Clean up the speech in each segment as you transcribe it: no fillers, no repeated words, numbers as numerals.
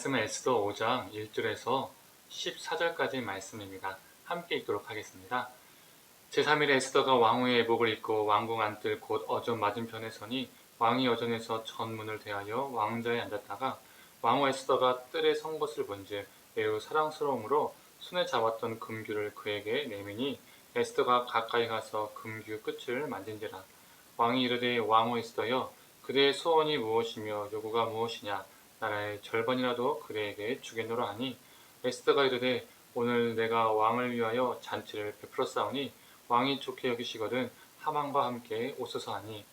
말씀은 에스더 5장 1절에서 14절까지 말씀입니다. 함께 읽도록 하겠습니다. 제3일에 에스더가 왕후의 예복을 입고 왕궁 안뜰 곧 어전 맞은편에 서니 왕이 여전에서 전문을 대하여 왕자에 앉았다가 왕후 에스더가 뜰에 선 것을 본즉 매우 사랑스러움으로 손에 잡았던 금규를 그에게 내미니 에스더가 가까이 가서 금규 끝을 만진지라. 왕이 이르되 왕후 에스더여 그대의 소원이 무엇이며 요구가 무엇이냐 나라의 절반이라도 그대에게 주겠노라 하니 에스더가 이르되 오늘 내가 왕을 위하여 잔치를 베풀었사오니 왕이 좋게 여기시거든 하만과 함께 오소서 하니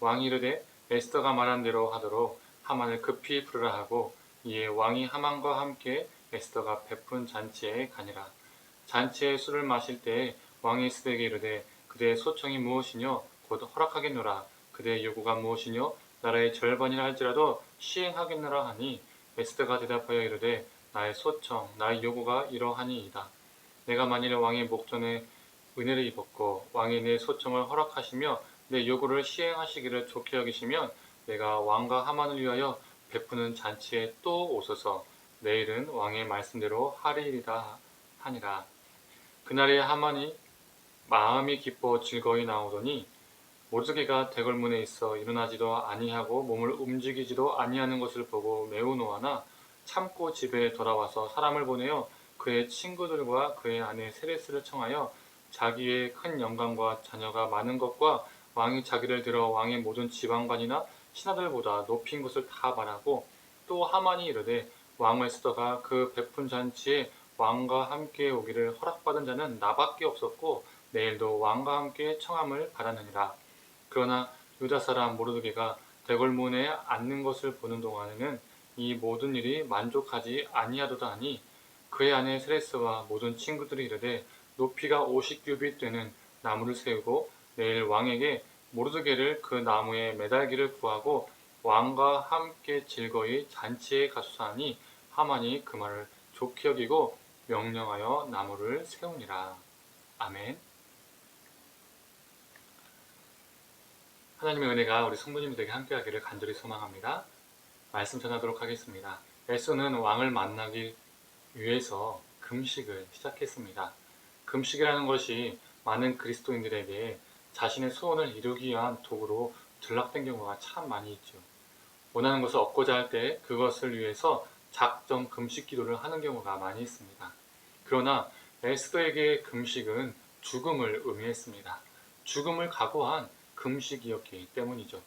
왕이 이르되 에스더가 말한 대로 하도록 하만을 급히 부르라 하고 이에 왕이 하만과 함께 에스더가 베푼 잔치에 가니라. 잔치에 술을 마실 때에 왕이 에스더에게 이르되 그대의 소청이 무엇이뇨 곧 허락하겠노라. 그대의 요구가 무엇이뇨 나라의 절반이라 할지라도 시행하겠노라 하니 에스더가 대답하여 이르되 나의 소청 나의 요구가 이러하니이다. 내가 만일 왕의 목전에 은혜를 입었고 왕이 내 소청을 허락하시며 내 요구를 시행하시기를 좋게 여기시면 내가 왕과 하만을 위하여 베푸는 잔치에 또 오소서. 내일은 왕의 말씀대로 하리이다 하니라. 그날에 하만이 마음이 기뻐 즐거이 나오더니 모르드게가 대궐문에 있어 일어나지도 아니하고 몸을 움직이지도 아니하는 것을 보고 매우 노하나 참고 집에 돌아와서 사람을 보내어 그의 친구들과 그의 아내 세레스를 청하여 자기의 큰 영광과 자녀가 많은 것과 왕이 자기를 들어 왕의 모든 지방관이나 신하들보다 높인 것을 다 말하고 또 하만이 이르되 왕 에스더가 그 베푼 잔치에 왕과 함께 오기를 허락받은 자는 나밖에 없었고 내일도 왕과 함께 청함을 받았느니라. 그러나 유다 사람 모르드게가 대궐문에 앉는 것을 보는 동안에는 이 모든 일이 만족하지 아니하도다 하니 그의 아내 세레스와 모든 친구들이 이르되 높이가 50규빗 되는 나무를 세우고 내일 왕에게 모르드게를 그 나무에 매달기를 구하고 왕과 함께 즐거이 잔치에 가소서 하니 하만이 그 말을 좋게 여기고 명령하여 나무를 세우니라. 아멘. 하나님의 은혜가 우리 성도님들에게 함께하기를 간절히 소망합니다. 말씀 전하도록 하겠습니다. 에스더는 왕을 만나기 위해서 금식을 시작했습니다. 금식이라는 것이 많은 그리스도인들에게 자신의 소원을 이루기 위한 도구로 전락된 경우가 참 많이 있죠. 원하는 것을 얻고자 할 때 그것을 위해서 작정 금식 기도를 하는 경우가 많이 있습니다. 그러나 에스더에게 금식은 죽음을 의미했습니다. 죽음을 각오한 금식이었기 때문이죠.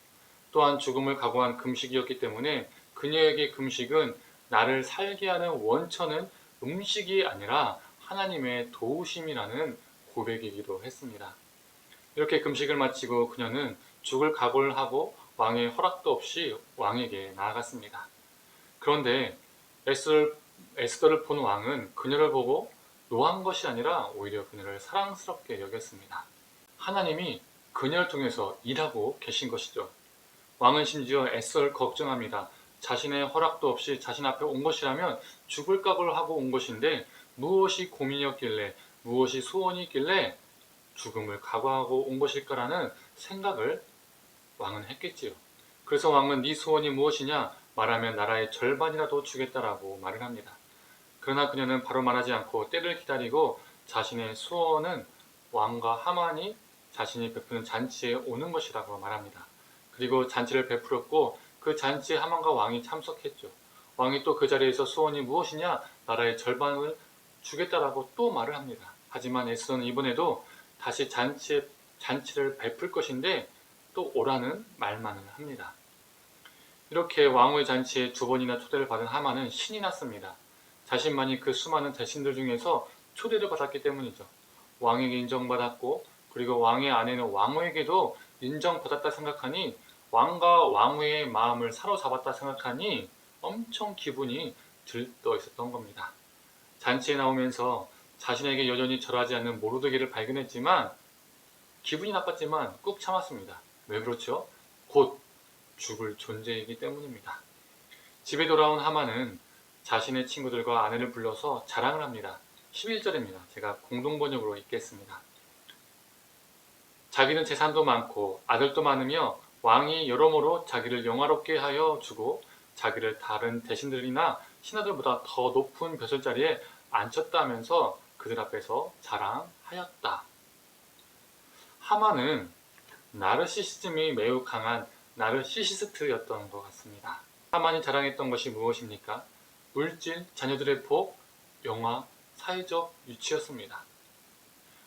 또한 죽음을 각오한 금식이었기 때문에 그녀에게 금식은 나를 살게 하는 원천은 음식이 아니라 하나님의 도우심이라는 고백이기도 했습니다. 이렇게 금식을 마치고 그녀는 죽을 각오를 하고 왕의 허락도 없이 왕에게 나아갔습니다. 그런데 에스더를 본 왕은 그녀를 보고 노한 것이 아니라 오히려 그녀를 사랑스럽게 여겼습니다. 하나님이 그녀를 통해서 일하고 계신 것이죠. 왕은 심지어 에스더를 걱정합니다. 자신의 허락도 없이 자신 앞에 온 것이라면 죽을 각오를 하고 온 것인데 무엇이 고민이었길래 무엇이 소원이 있길래 죽음을 각오하고 온 것일까라는 생각을 왕은 했겠지요. 그래서 왕은 네 소원이 무엇이냐 말하면 나라의 절반이라도 주겠다라고 말을 합니다. 그러나 그녀는 바로 말하지 않고 때를 기다리고 자신의 소원은 왕과 하만이 자신이 베푸는 잔치에 오는 것이라고 말합니다. 그리고 잔치를 베풀었고 그 잔치에 하만과 왕이 참석했죠. 왕이 또 그 자리에서 소원이 무엇이냐 나라의 절반을 주겠다라고 또 말을 합니다. 하지만 에스더는 이번에도 다시 잔치를 베풀 것인데 또 오라는 말만을 합니다. 이렇게 왕후의 잔치에 두 번이나 초대를 받은 하만은 신이 났습니다. 자신만이 그 수많은 대신들 중에서 초대를 받았기 때문이죠. 왕에게 인정받았고 그리고 왕의 아내는 왕후에게도 인정받았다 생각하니 왕과 왕후의 마음을 사로잡았다 생각하니 엄청 기분이 들떠 있었던 겁니다. 잔치에 나오면서 자신에게 여전히 절하지 않는 모르드게를 발견했지만 기분이 나빴지만 꾹 참았습니다. 왜 그렇죠? 곧 죽을 존재이기 때문입니다. 집에 돌아온 하만은 자신의 친구들과 아내를 불러서 자랑을 합니다. 11절입니다. 제가 공동번역으로 읽겠습니다. 자기는 재산도 많고 아들도 많으며 왕이 여러모로 자기를 영화롭게 하여 주고 자기를 다른 대신들이나 신하들보다 더 높은 벼슬자리에 앉혔다면서 그들 앞에서 자랑하였다. 하만은 나르시시즘이 매우 강한 나르시시스트였던 것 같습니다. 하만이 자랑했던 것이 무엇입니까? 물질, 자녀들의 복, 영화, 사회적 유치였습니다.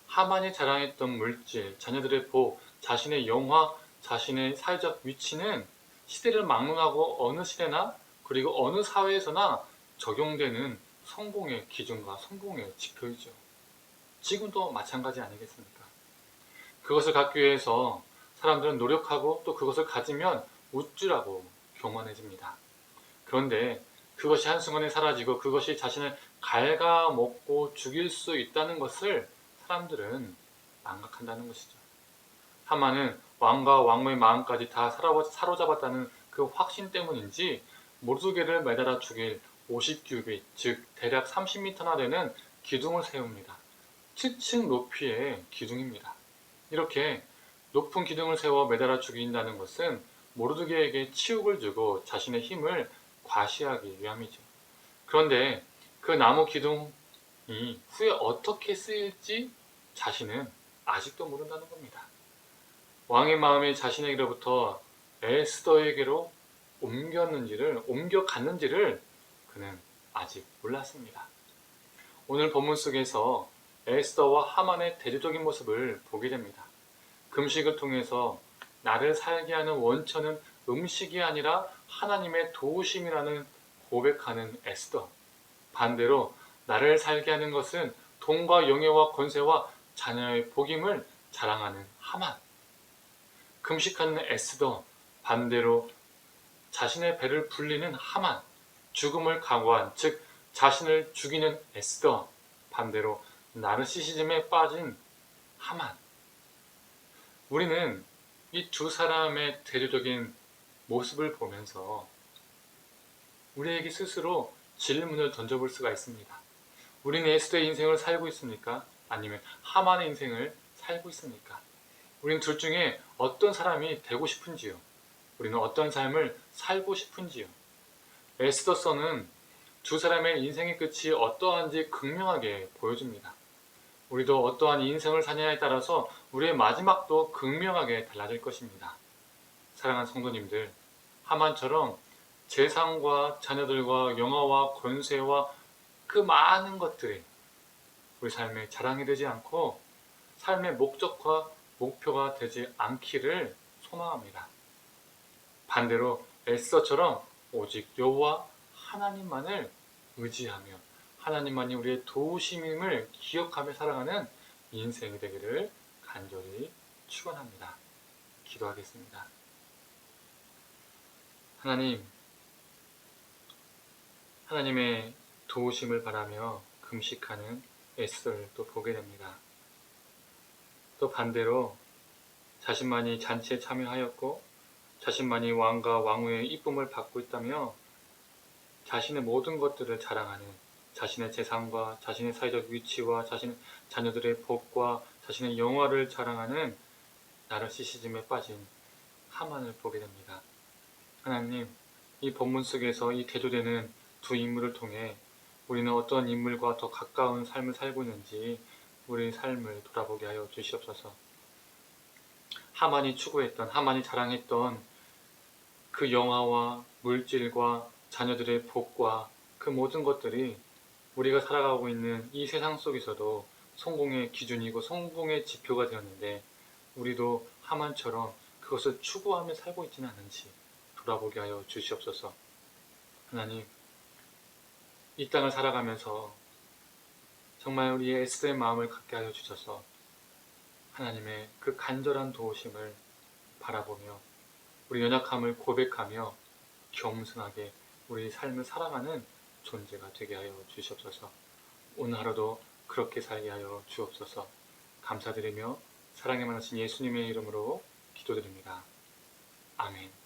하만이 자랑했던 물질, 자녀들의 복, 자신의 영화, 자신의 사회적 위치는 시대를 막론하고 어느 시대나 그리고 어느 사회에서나 적용되는 성공의 기준과 성공의 지표이죠. 지금도 마찬가지 아니겠습니까? 그것을 갖기 위해서 사람들은 노력하고 또 그것을 가지면 우쭐하고 교만해집니다. 그런데 그것이 한순간에 사라지고 그것이 자신을 갉아먹고 죽일 수 있다는 것을 사람들은 망각한다는 것이죠. 하만은 왕과 왕후의 마음까지 다 사로잡았다는 그 확신 때문인지 모르드게를 매달아 죽일 50규빗, 즉 대략 30m나 되는 기둥을 세웁니다. 7층 높이의 기둥입니다. 이렇게 높은 기둥을 세워 매달아 죽인다는 것은 모르드게에게 치욕을 주고 자신의 힘을 과시하기 위함이죠. 그런데 그 나무 기둥이 후에 어떻게 쓰일지 자신은 아직도 모른다는 겁니다. 왕의 마음이 자신에게로부터 에스더에게로 옮겨갔는지를 그는 아직 몰랐습니다. 오늘 본문 속에서 에스더와 하만의 대조적인 모습을 보게 됩니다. 금식을 통해서 나를 살게 하는 원천은 음식이 아니라 하나님의 도우심이라는 고백하는 에스더. 반대로 나를 살게 하는 것은 돈과 영예와 권세와 자녀의 복임을 자랑하는 하만. 금식하는 에스더. 반대로 자신의 배를 불리는 하만. 죽음을 각오한, 즉 자신을 죽이는 에스더. 반대로 나르시시즘에 빠진 하만. 우리는 이 두 사람의 대조적인 모습을 보면서 우리에게 스스로 질문을 던져볼 수가 있습니다. 우리는 에스더의 인생을 살고 있습니까? 아니면 하만의 인생을 살고 있습니까? 우리는 둘 중에 어떤 사람이 되고 싶은지요? 우리는 어떤 삶을 살고 싶은지요? 에스더서는 두 사람의 인생의 끝이 어떠한지 극명하게 보여줍니다. 우리도 어떠한 인생을 사냐에 따라서 우리의 마지막도 극명하게 달라질 것입니다. 사랑하는 성도님들, 하만처럼 재산과 자녀들과 영화와 권세와 그 많은 것들이 우리 삶의 자랑이 되지 않고 삶의 목적과 목표가 되지 않기를 소망합니다. 반대로 에스더처럼 오직 여호와 하나님만을 의지하며 하나님만이 우리의 도우심임을 기억하며 살아가는 인생이 되기를 간절히 축원합니다. 기도하겠습니다. 하나님의 도우심을 바라며 금식하는 에스더를 또 보게 됩니다. 또 반대로 자신만이 잔치에 참여하였고 자신만이 왕과 왕후의 이쁨을 받고 있다며 자신의 모든 것들을 자랑하는, 자신의 재산과 자신의 사회적 위치와 자신의 자녀들의 복과 자신의 영화를 자랑하는 나르시시즘에 빠진 하만을 보게 됩니다. 하나님, 이 본문 속에서 이 대조되는 두 인물을 통해 우리는 어떤 인물과 더 가까운 삶을 살고 있는지 우리의 삶을 돌아보게 하여 주시옵소서. 하만이 추구했던, 하만이 자랑했던 그 영화와 물질과 자녀들의 복과 그 모든 것들이 우리가 살아가고 있는 이 세상 속에서도 성공의 기준이고 성공의 지표가 되었는데 우리도 하만처럼 그것을 추구하며 살고 있지는 않은지 돌아보게 하여 주시옵소서. 하나님, 이 땅을 살아가면서 정말 우리의 에스더의 마음을 갖게 하여 주셔서 하나님의 그 간절한 도우심을 바라보며 우리 연약함을 고백하며 겸손하게 우리 삶을 살아가는 존재가 되게 하여 주시옵소서. 오늘 하루도 그렇게 살게 하여 주옵소서. 감사드리며 사랑에 많으신 예수님의 이름으로 기도드립니다. 아멘.